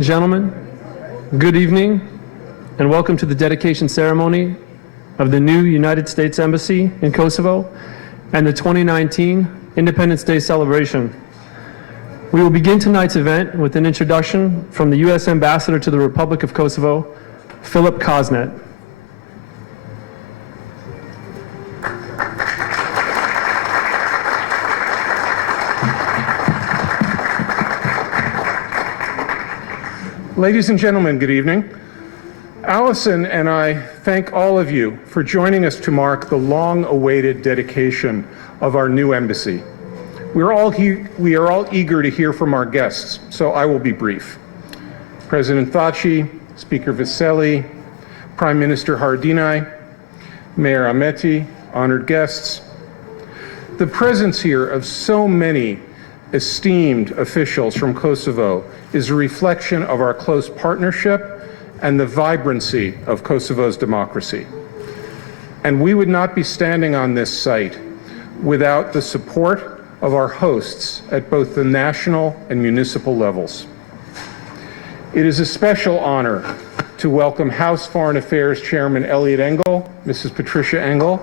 Gentlemen, good evening and welcome to the dedication ceremony of the new United States Embassy in Kosovo and the 2019 Independence Day celebration. We will begin tonight's event with an introduction from the U.S. Ambassador to the Republic of Kosovo, Philip Kosnet. Ladies and gentlemen, good evening. Allison and I thank all of you for joining us to mark the long-awaited dedication of our new embassy. We are all eager to hear from our guests, so I will be brief. President Thaci, Speaker Veseli, Prime Minister Haradinaj, Mayor Ahmeti, honored guests. The presence here of so many esteemed officials from Kosovo is a reflection of our close partnership and the vibrancy of Kosovo's democracy. And we would not be standing on this site without the support of our hosts at both the national and municipal levels. It is a special honor to welcome House Foreign Affairs Chairman Elliot Engel, Mrs. Patricia Engel,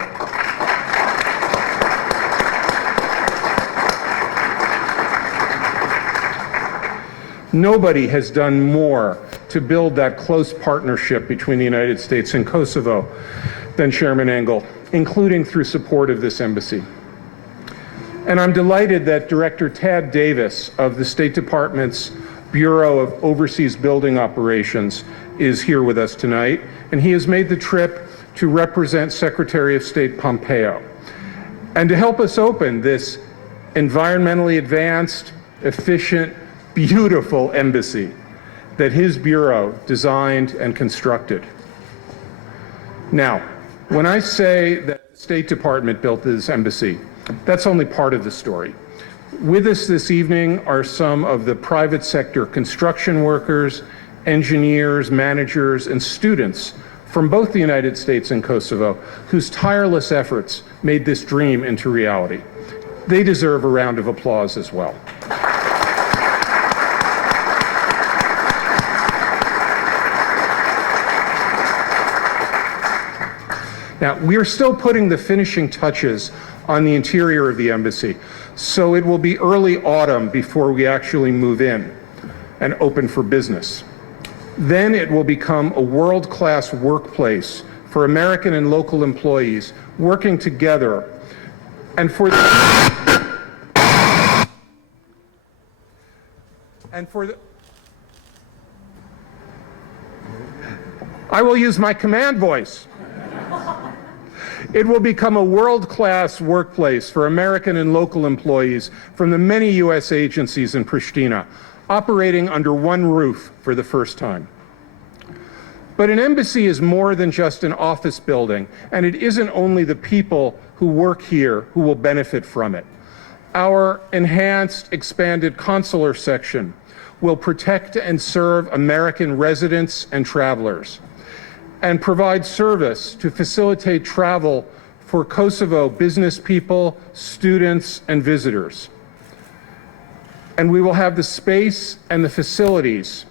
Nobody has done more to build that close partnership between the United States and Kosovo than Chairman Engel, including through support of this embassy. And I'm delighted that Director Tad Davis of the State Department's Bureau of Overseas Building Operations is here with us tonight, and he has made the trip to represent Secretary of State Pompeo and to help us open this environmentally advanced, efficient, beautiful embassy that his bureau designed and constructed. Now, when I say that the State Department built this embassy, that's only part of the story. With us this evening are some of the private sector construction workers, engineers, managers, and students from both the United States and Kosovo whose tireless efforts made this dream into reality. They deserve a round of applause as well. Now, we are still putting the finishing touches on the interior of the embassy, so it will be early autumn before we actually move in and open for business. Then it will become a world-class workplace for American and local employees working together and for the I will use my command voice. It will become a world-class workplace for American and local employees from the many U.S. agencies in Pristina, operating under one roof for the first time. But an embassy is more than just an office building, and it isn't only the people who work here who will benefit from it. Our enhanced, expanded consular section will protect and serve American residents and travelers, and provide service to facilitate travel for Kosovo business people, students, and visitors. And we will have the space and the facilities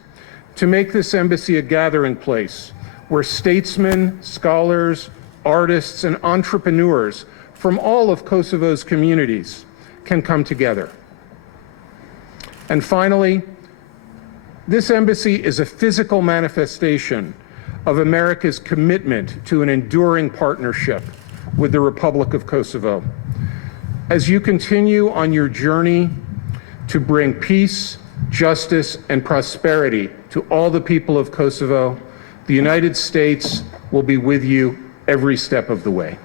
to make this embassy a gathering place where statesmen, scholars, artists, and entrepreneurs from all of Kosovo's communities can come together. And finally, this embassy is a physical manifestation of America's commitment to an enduring partnership with the Republic of Kosovo. As you continue on your journey to bring peace, justice, and prosperity to all the people of Kosovo, the United States will be with you every step of the way.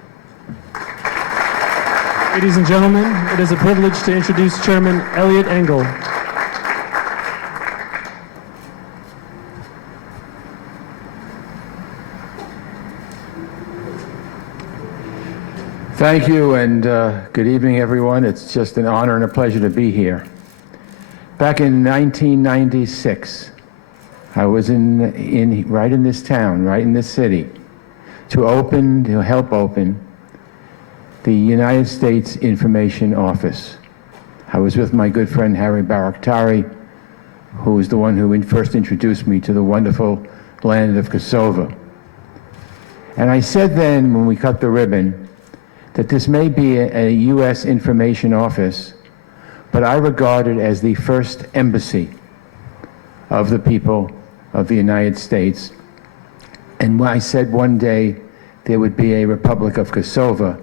Ladies and gentlemen, it is a privilege to introduce Chairman Elliot Engel. Thank you, and good evening, everyone. It's just an honor and a pleasure to be here. Back in 1996, I was right in this town, right in this city, to help open the United States Information Office. I was with my good friend Harry Barakhtari, who was the one who first introduced me to the wonderful land of Kosova. And I said then, when we cut the ribbon, that this may be a U.S. information office, but I regard it as the first embassy of the people of the United States. And I said one day there would be a Republic of Kosova,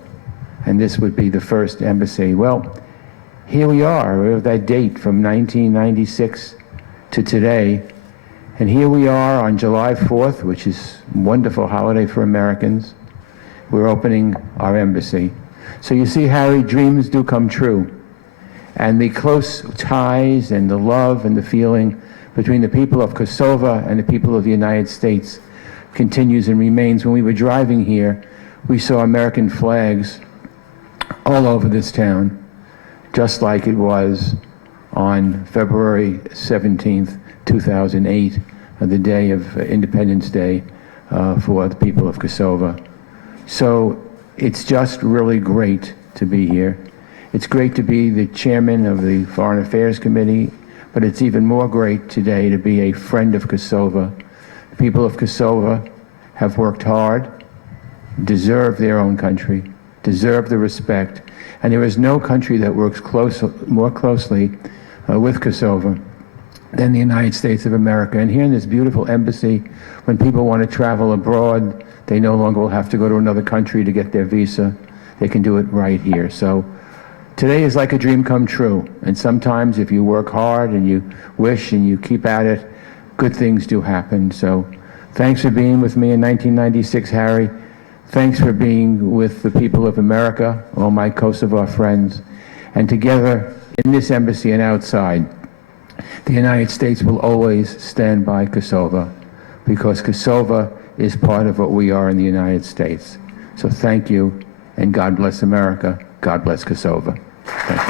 and this would be the first embassy. Well, here we are. We have that date from 1996 to today. And here we are on July 4th, which is a wonderful holiday for Americans. We're opening our embassy. So you see, Harry, dreams do come true. And the close ties and the love and the feeling between the people of Kosova and the people of the United States continues and remains. When we were driving here, we saw American flags all over this town, just like it was on February 17th, 2008, the day of Independence Day for the people of Kosova. So it's just really great to be here. It's great to be the chairman of the Foreign Affairs Committee, but it's even more great today to be a friend of Kosova. The people of Kosova have worked hard, deserve their own country, deserve the respect, and there is no country that works more closely with Kosova than the United States of America. And here in this beautiful embassy, when people want to travel abroad, they no longer will have to go to another country to get their visa. They can do it right here. So today is like a dream come true. And sometimes if you work hard and you wish and you keep at it, good things do happen. So thanks for being with me in 1996, Harry. Thanks for being with the people of America, all my Kosovo friends. And together in this embassy and outside, the United States will always stand by Kosova, because Kosova is part of what we are in the United States. So thank you, and God bless America. God bless Kosova. Thank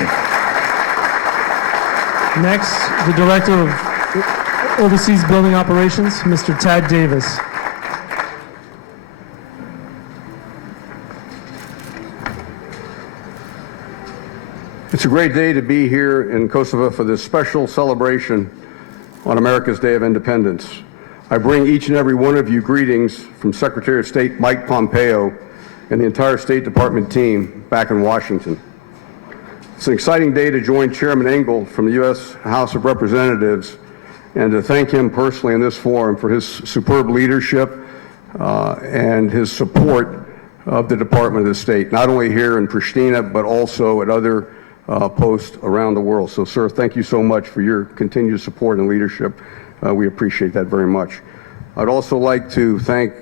you. Next, the Director of Overseas Building Operations, Mr. Tad Davis. It's a great day to be here in Kosovo for this special celebration on America's Day of Independence. I bring each and every one of you greetings from Secretary of State Mike Pompeo and the entire State Department team back in Washington. It's an exciting day to join Chairman Engel from the U.S. House of Representatives and to thank him personally in this forum for his superb leadership and his support of the Department of the State, not only here in Pristina, but also at other posts around the world. So, sir, thank you so much for your continued support and leadership. We appreciate that very much. I'd also like to thank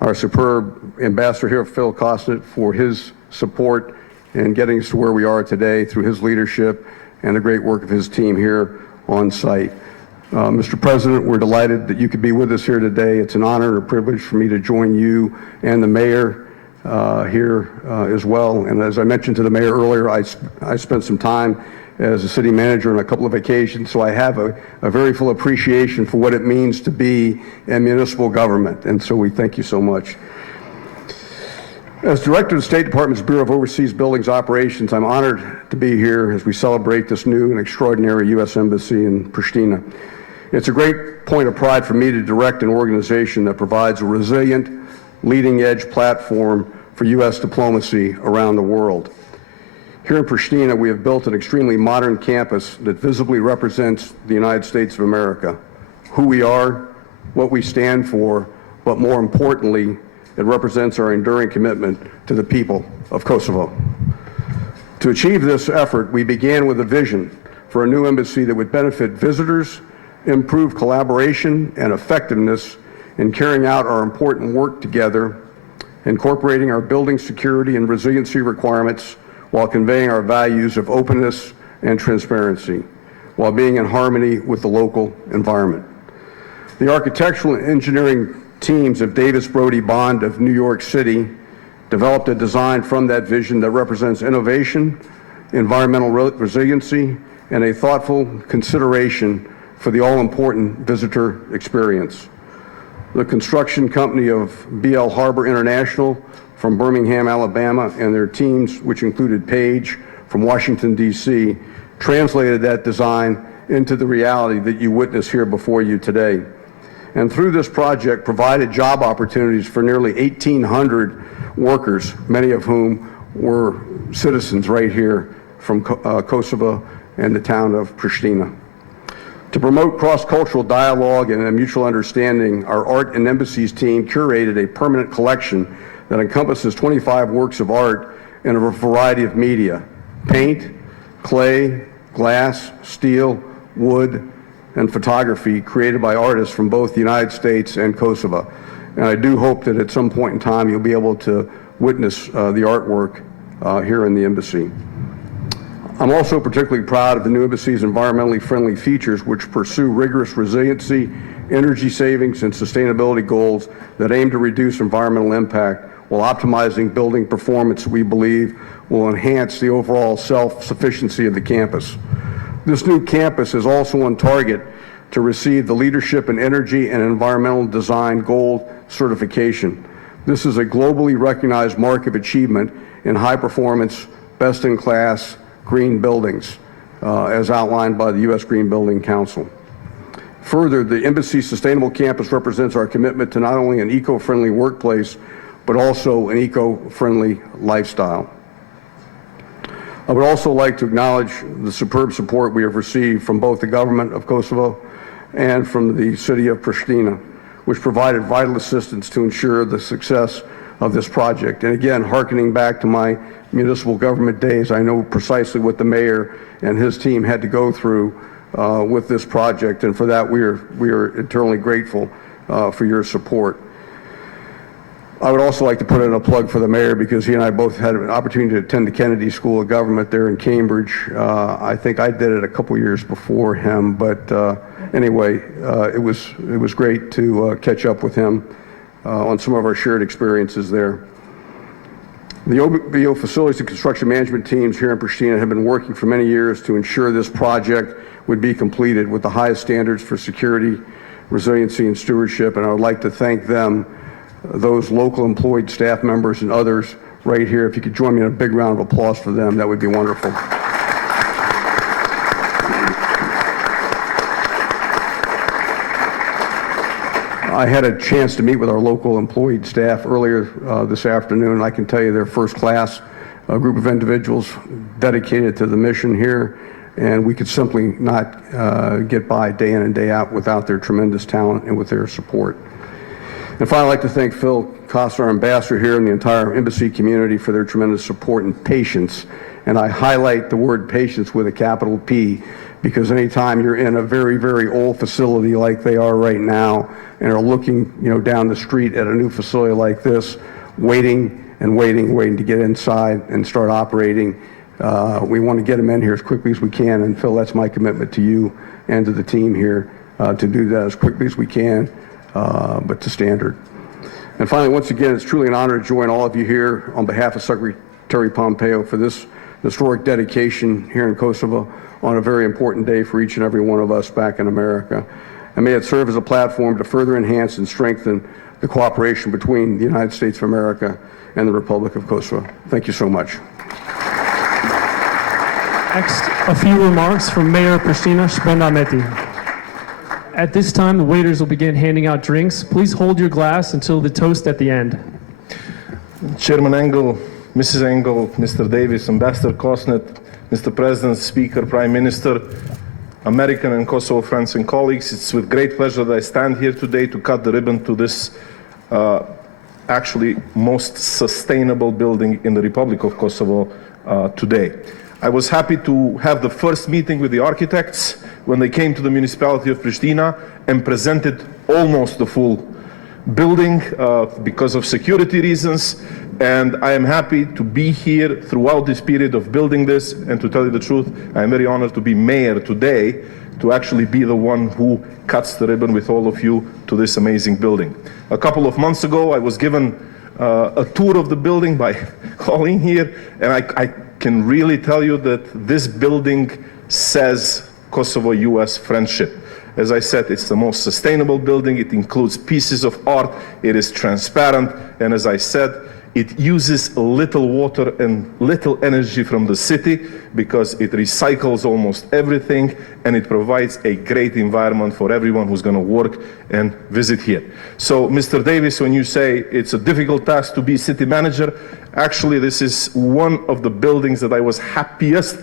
our superb ambassador here, Phil Kosnet, for his support in getting us to where we are today through his leadership and the great work of his team here on site. Mr. President, we're delighted that you could be with us here today. It's an honor and a privilege for me to join you and the mayor here as well. And as I mentioned to the mayor earlier, I spent some time as a city manager on a couple of occasions, so I have a very full appreciation for what it means to be in municipal government, and so we thank you so much. As Director of the State Department's Bureau of Overseas Buildings Operations, I'm honored to be here as we celebrate this new and extraordinary U.S. Embassy in Pristina. It's a great point of pride for me to direct an organization that provides a resilient, leading-edge platform for U.S. diplomacy around the world. Here in Pristina, we have built an extremely modern campus that visibly represents the United States of America, who we are, what we stand for, but more importantly, it represents our enduring commitment to the people of Kosovo. To achieve this effort, we began with a vision for a new embassy that would benefit visitors, improve collaboration and effectiveness in carrying out our important work together, incorporating our building security and resiliency requirements while conveying our values of openness and transparency, while being in harmony with the local environment. The architectural and engineering teams of Davis Brody Bond of New York City developed a design from that vision that represents innovation, environmental resiliency, and a thoughtful consideration for the all-important visitor experience. The construction company of BL Harbor International from Birmingham, Alabama, and their teams, which included Page from Washington, D.C., translated that design into the reality that you witness here before you today. And through this project, provided job opportunities for nearly 1,800 workers, many of whom were citizens right here from Kosovo and the town of Pristina. To promote cross-cultural dialogue and a mutual understanding, our Art and Embassies team curated a permanent collection that encompasses 25 works of art in a variety of media: paint, clay, glass, steel, wood, and photography created by artists from both the United States and Kosovo. And I do hope that at some point in time you'll be able to witness the artwork here in the embassy. I'm also particularly proud of the new embassy's environmentally friendly features, which pursue rigorous resiliency, energy savings, and sustainability goals that aim to reduce environmental impact while optimizing building performance we believe will enhance the overall self-sufficiency of the campus. This new campus is also on target to receive the Leadership in Energy and Environmental Design Gold certification. This is a globally recognized mark of achievement in high-performance, best-in-class green buildings, as outlined by the U.S. Green Building Council. Further, the Embassy's Sustainable Campus represents our commitment to not only an eco-friendly workplace, but also an eco-friendly lifestyle. I would also like to acknowledge the superb support we have received from both the government of Kosovo and from the city of Pristina, which provided vital assistance to ensure the success of this project. And again, hearkening back to my municipal government days, I know precisely what the mayor and his team had to go through with this project, and for that we are eternally grateful for your support. I would also like to put in a plug for the mayor, because he and I both had an opportunity to attend the Kennedy School of Government there in Cambridge. I think I did it a couple years before him, but anyway, it was great to catch up with him on some of our shared experiences there. The OBO facilities and construction management teams here in Pristina have been working for many years to ensure this project would be completed with the highest standards for security, resiliency, and stewardship, and I would like to thank them, those local employed staff members and others right here. If you could join me in a big round of applause for them, that would be wonderful. I had a chance to meet with our local employed staff earlier this afternoon, and I can tell you they're first class, a group of individuals dedicated to the mission here, and we could simply not get by day in and day out without their tremendous talent and with their support. And finally, I'd like to thank Phil Costa, our ambassador here, and the entire embassy community for their tremendous support and patience. And I highlight the word patience with a capital P, because anytime you're in a very, very old facility like they are right now and are looking, down the street at a new facility like this, waiting to get inside and start operating, we want to get them in here as quickly as we can. And Phil, that's my commitment to you and to the team here, to do that as quickly as we can, but to standard. And finally, once again, it's truly an honor to join all of you here on behalf of Secretary Pompeo for this historic dedication here in Kosovo on a very important day for each and every one of us back in America. And may it serve as a platform to further enhance and strengthen the cooperation between the United States of America and the Republic of Kosovo. Thank you so much. Next, a few remarks from Mayor Pristina SHBA-ve. At this time, the waiters will begin handing out drinks. Please hold your glass until the toast at the end. Chairman Engel, Mrs. Engel, Mr. Davis, Ambassador Kosnet, Mr. President, Speaker, Prime Minister, American and Kosovo friends and colleagues, it's with great pleasure that I stand here today to cut the ribbon to this actually most sustainable building in the Republic of Kosovo today. I was happy to have the first meeting with the architects when they came to the municipality of Pristina and presented almost the full building because of security reasons. And I am happy to be here throughout this period of building this, and to tell you the truth, I am very honored to be mayor today, to actually be the one who cuts the ribbon with all of you to this amazing building. A couple of months ago, I was given a tour of the building by calling here, and I can really tell you that this building says Kosovo-US friendship. As I said, it's the most sustainable building. It includes pieces of art. It is transparent. And as I said, It uses little water and little energy from the city because it recycles almost everything, and it provides a great environment for everyone who's going to work and visit here. So, Mr. Davis, when you say it's a difficult task to be city manager, actually this is one of the buildings that I was happiest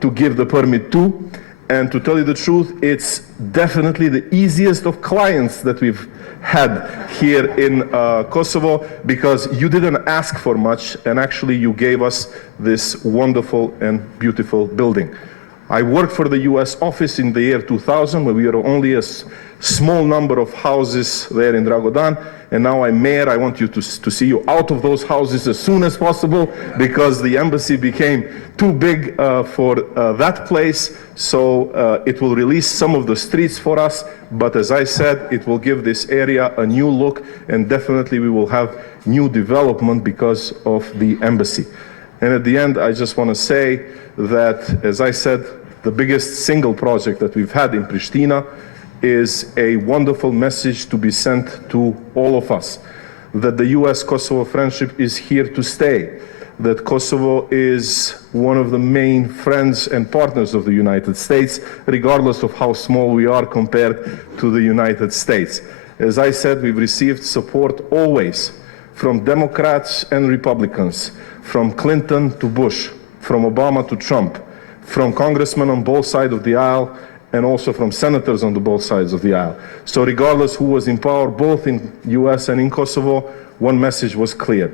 to give the permit to. And to tell you the truth, it's definitely the easiest of clients that we've had here in Kosovo, because you didn't ask for much, and actually you gave us this wonderful and beautiful building. I worked for the US office in the year 2000, where we were only a small number of houses there in Dragodan, and now I'm mayor. I want you to see you out of those houses as soon as possible, because the embassy became too big for that place. So it will release some of the streets for us, but as I said, it will give this area a new look, and definitely we will have new development because of the embassy. And at the end, I just want to say that, as I said, the biggest single project that we've had in Pristina is a wonderful message to be sent to all of us, that the US-Kosovo friendship is here to stay, that Kosovo is one of the main friends and partners of the United States, regardless of how small we are compared to the United States. As I said, we've received support always from Democrats and Republicans, from Clinton to Bush, from Obama to Trump, from congressmen on both sides of the aisle, and also from senators on both sides of the aisle. So regardless who was in power, both in US and in Kosovo, one message was clear.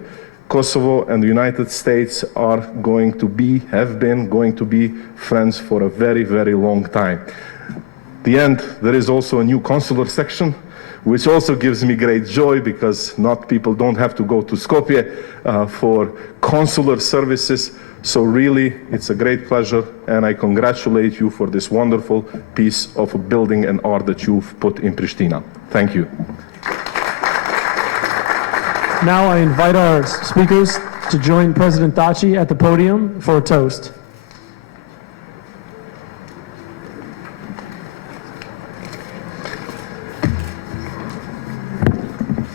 Kosovo and the United States are going to be, have been going to be friends for a very, very long time. At the end, there is also a new consular section, which also gives me great joy, because people don't have to go to Skopje for consular services. So really, it's a great pleasure, and I congratulate you for this wonderful piece of a building and art that you've put in Pristina. Thank you. Now I invite our speakers to join President Thaçi at the podium for a toast.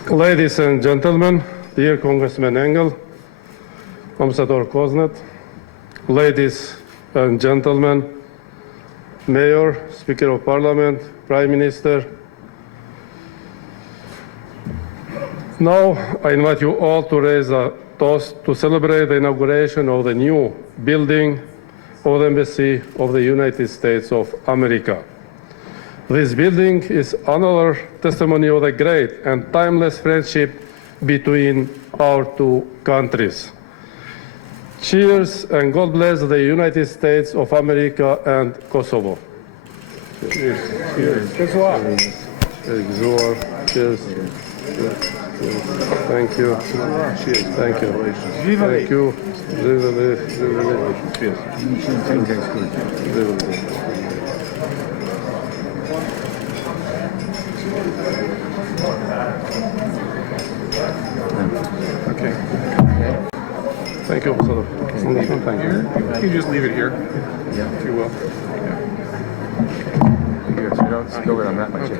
Ladies and gentlemen, dear Congressman Engel, Ambassador Koznet, ladies and gentlemen, Mayor, Speaker of Parliament, Prime Minister. Now I invite you all to raise a toast to celebrate the inauguration of the new building of the Embassy of the United States of America. This building is another testimony of the great and timeless friendship between our two countries. Cheers, and God bless the United States of America and Kosovo. Cheers. Cheers. Cheers. Thank you. Thank you. Thank you. Okay. Thank you, Ambassador. Thank you. You can just leave it here, if you will. Don't spill it on that much.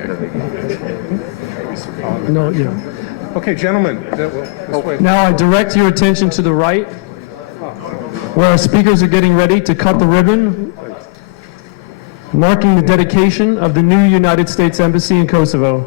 No, yeah. Okay, gentlemen, this way. Now I direct your attention to the right, where our speakers are getting ready to cut the ribbon, marking the dedication of the new United States Embassy in Kosovo.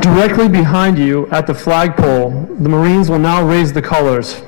Directly behind you at the flagpole, the Marines will now raise the colors.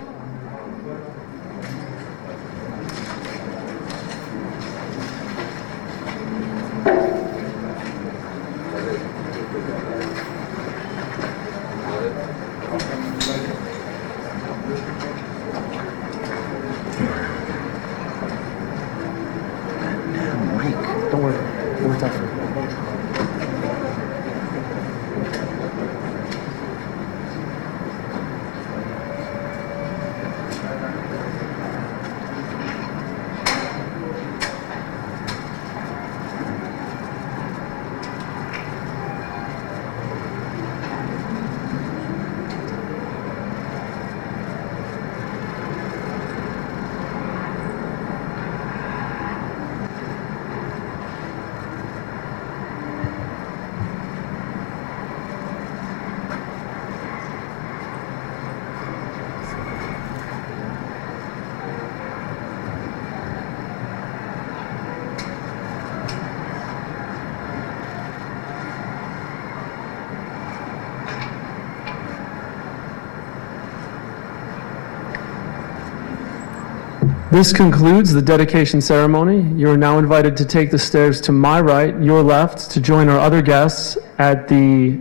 This concludes the dedication ceremony. You are now invited to take the stairs to my right, your left, to join our other guests at the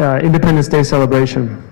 Independence Day celebration.